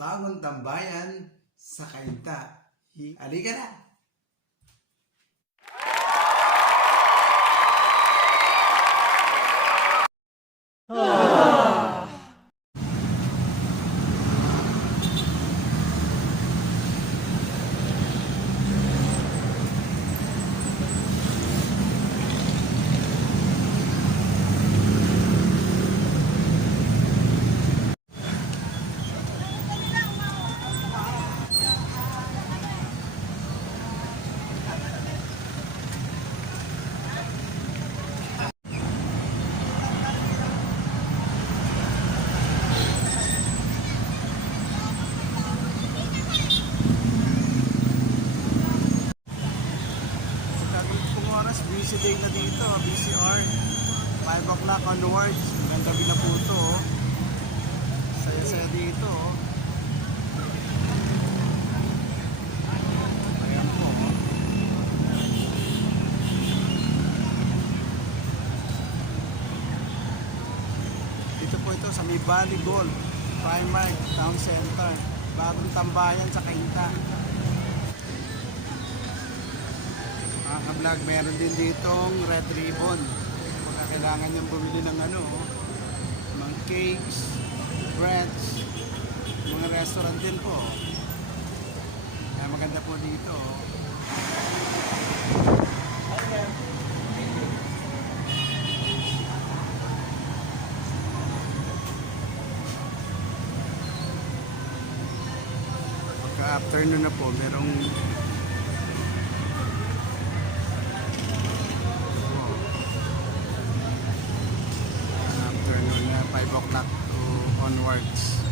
bagong tambayan sa Cainta. Halika na! Busy day na dito, busy hour 5 o'clock onwards. Maganda na po ito, oh. Saya-saya dito, oh. Ayan po, oh. Dito po ito sa may Volleyball Primark Town Center, bagong tambayan sa Cainta. Vlog, meron din ditong Red Ribbon. Kung kailangan niyang bumili ng mga cakes, breads, mga restaurant din po. Kaya maganda po dito. Pagka afternoon na po, merong afternoon na 5 o'clock to onwards.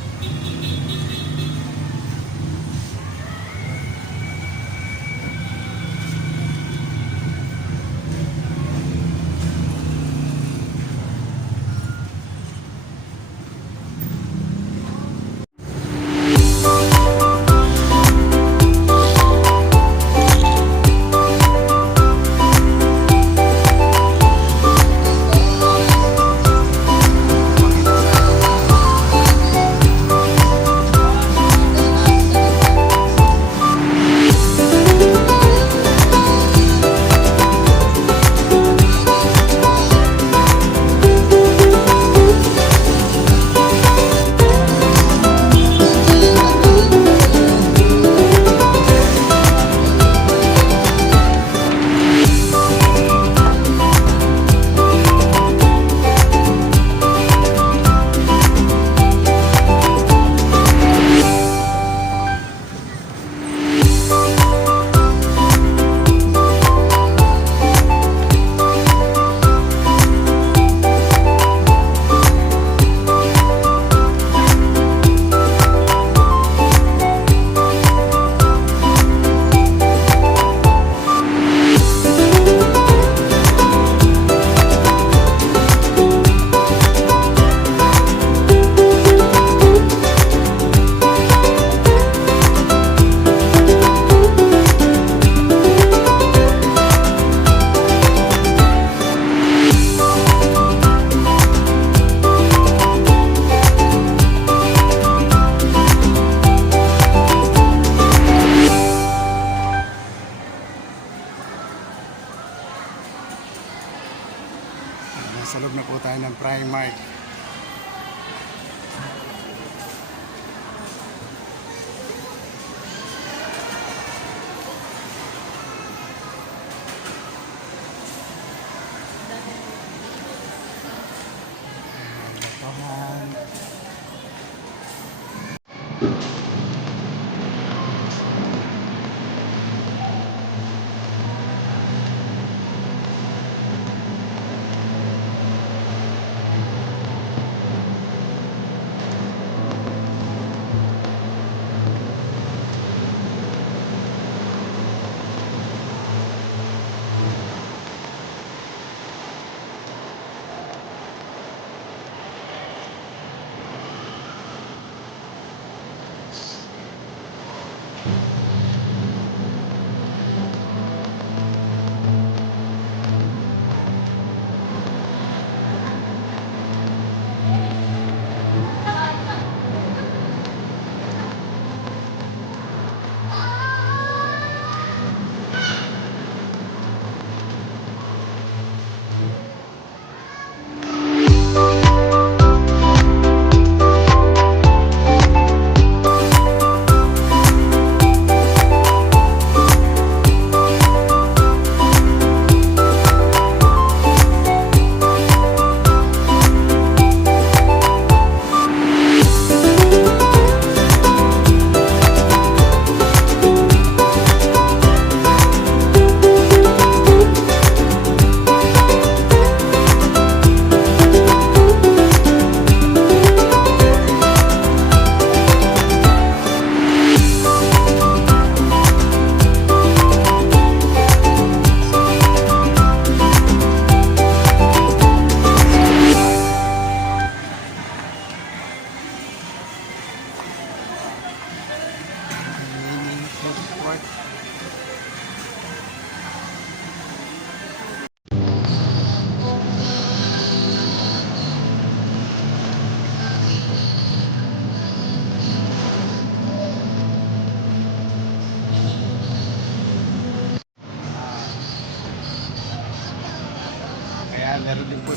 Sa loob na po tayo ng Primark.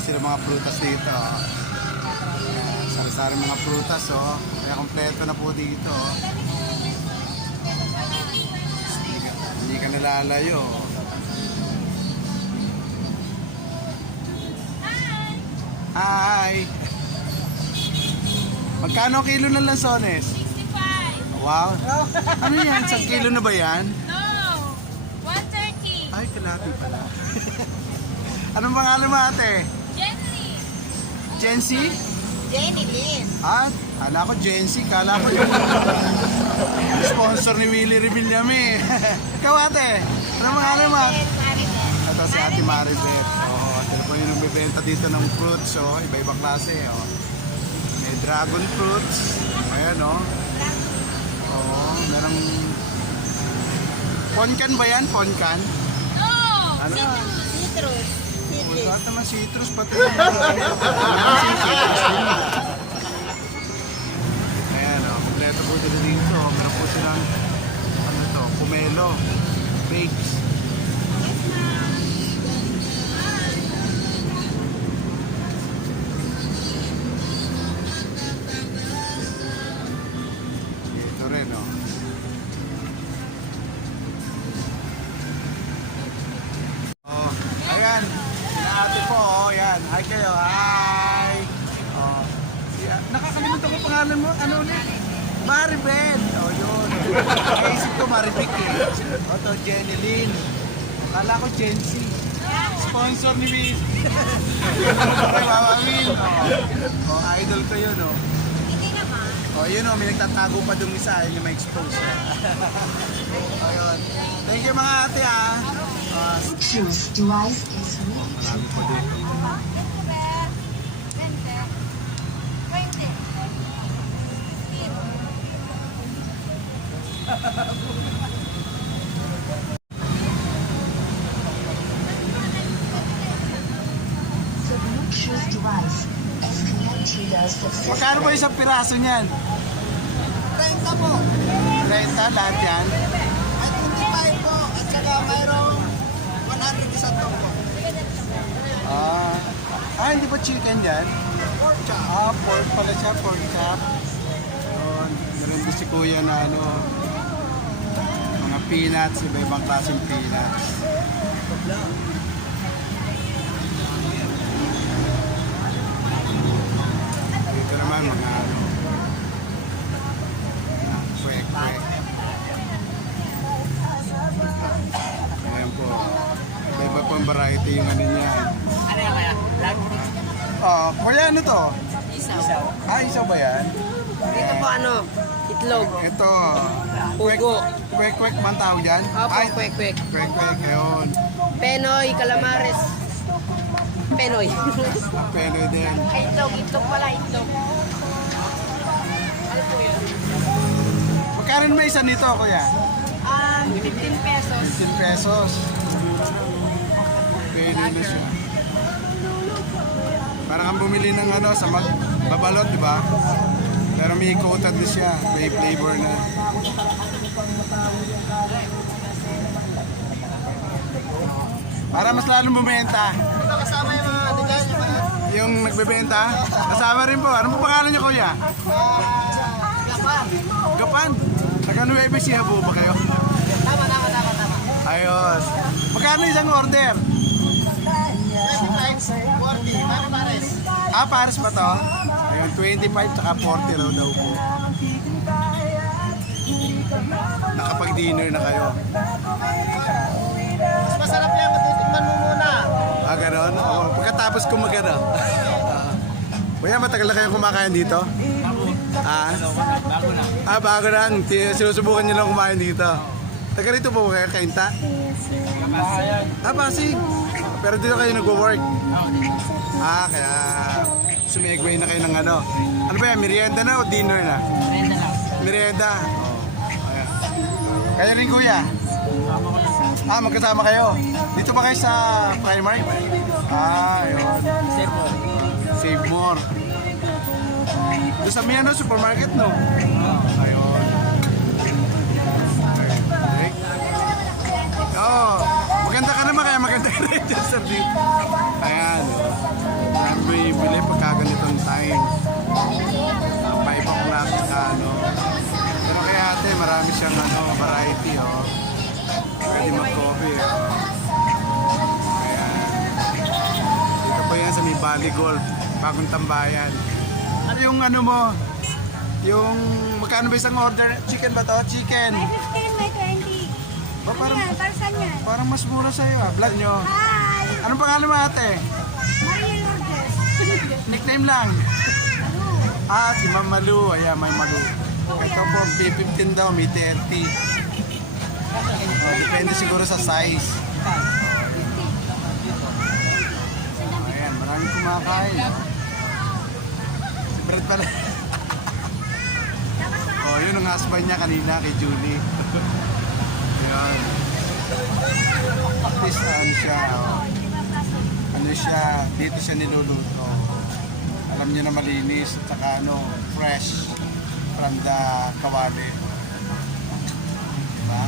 sila mga prutas dito. Ayan, sari-sari mga prutas, oh. Kaya kompleto na po dito. Oh. Hindi ka nalalayo. Hi! Magkano kilo ng lansones? 65. Wow! Ano yan? Isang kilo na ba yan? No. 130. Ay, kalati pala. Anong pangalan mo ate? Jenny. Jency? Jenny Lynn. Ah, kala ko Jency. Kala ko yung sponsor ni Willie Revillame. Ikaw ate? Anong pangalan mo? Ito si Ate Maribeth. Oh, ito po yung nagbebenta dito ng fruits. Oh, iba-ibang klase. Oh. May dragon fruits. Ayan, oh. Oh, merong... Ponkan ba yan? Ponkan? No. Ano? Citrus. Oh, Citrus. lahat naman citrus pati. Ayan, oh. Kompleto po dito. Meron po silang ano to, pomelo. Bakes. Ito rin, oh. Oh, ayan. Ate po, oh, yan. Hi kayo, hi. Oh. Yeah. Nakakalimutan ko pangalan mo. Ano ulit? Maribel. Oh, yun. Naisip ko Maribek eh. O to, Jenny Lynn. Kala ko Jency. Sponsor ni Will. Kay Mama Will. Oh. Oh, idol ko yun, oh. Hindi naman. Oh, yun, oh. May nagtatago pa dun isa. Yun yung ma-expose. Ayun. Thank you mga ate, ah. Choose device is reached. Marami pa dito. The Bluetooth device is connected successfully. Magkano ba isang piraso niyan? 30 po. 30 lahat yan? At 25 po. At saka mayroong 100 isang tong po. Hindi ba chicken yan? Pork chop. Pork pala siya, pork chop. Yun, meron din si kuya na ano, mga peanuts, iba-ibang klaseng peanuts. Dito naman mga ano, kwek-kwek. Ayan po. Iba pang variety yung ano niya. Ano yan kaya? Kuya, ano to? Isaw. Isaw ba yan? Ito po ano? Itlog. Ito. Pugo. Kwek-kwek man tawag dyan? Opo, kwek-kwek. Kwek-kwek, ayun. Penoy, calamares. Penoy. Penoy din. Itlog pala, itlog. Magkano naman isa nito, kuya? 15 pesos. 15 pesos. Penoy na siya. Parang kang bumili ng ano, sa babalot, di ba? Pero may coated na siya. May flavor na. Para mas lalong bumenta. Ito kasama yung mga design yung mga Yung nagbebenta, kasama rin po. Ano po pangalan niyo, kuya? gapan. Gapan. Taga-Nueva Ecija po ba kayo? Tama. Ayos. Magkano isang order? 25, 40. Pares. Pares ba to? Ayun, 25 tsaka 40 daw po. Nakapag-dinner na kayo. Mas masarap yan. Matitikman mo muna. Ganon? Oo. Pagkatapos kumagano. Kuya, matagal na kayong kumakain dito? Bago na. Bago lang. Sinusubukan nyo lang kumain dito. Taga rito po kayo, Kainta? Pasig. Pero dito kayo nagwo-work? Kaya sumegway na kayo ng ano. Ano ba yan? Merienda na o dinner na? Merienda lang. Merienda. Ayan. Kayo rin, kuya? Magkasama kayo. Dito ba kayo sa Primark? Ayun. Save more. Doon sa Miano, supermarket, no? Ayun. Okay. Maganda ka naman kaya maganda ka rin dyan, sir. Ayan. marami siyang variety, oh. Pwede mag-coffee, oh. Ayan. Dito po yan sa may Bali Golf, bagong tambayan. Ano yung mo? Yung magkano ba isang order? Chicken ba to? Chicken. May 15, may 20. Ba, Ano parang, yan? Para saan yan? parang mas mura sa'yo, ah. Vlog nyo. Hi! Anong pangalan mo, ate? Maria Lourdes. Nickname lang. Ah, si Ma'am Malu. Ayan, may Malu. Ito po, B15 daw, may 30. Oh, depende siguro sa size. Oh, ayan, maraming kumakain. Oh. Si Brad pala. Oh, yun ang husband niya kanina kay Julie. Ayan. At least ano siya, oh. Ano siya, dito siya niluluto. Alam niyo na malinis at saka fresh from the kawali. Diba?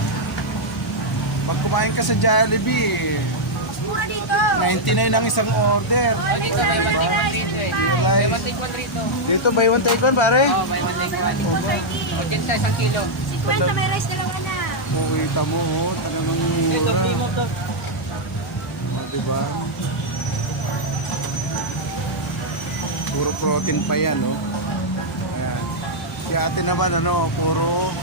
Pag kumain ka sa Jollibee, Mas mura dito. 99 ang isang order. Dito may Like, dito buy one take one pare? Oh, may one take one. 30. 80 isang kilo. 50 may rice dalawa na. Kita mo, oh, talagang mura. Oh, diba? Puro protein pa yan, no? Ayan. Si ate naman, puro...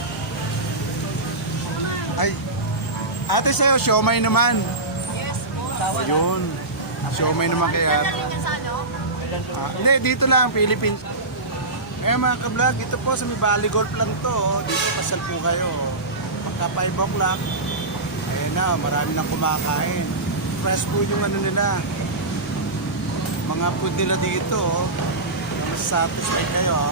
Ay, ate sa'yo, siomay naman. Yes, po. Ayun. Siomay naman kay ate. Hindi, dito lang, Philippines. Ngayon mga ka-vlog, ito po sa may Bali Golf lang to. Oh. Dito pasal po kayo. Pagka 5 o'clock, ayun na, marami nang kumakain. Fresh food yung nila. Mga food nila dito, oh. Mas satisfied kayo, oh.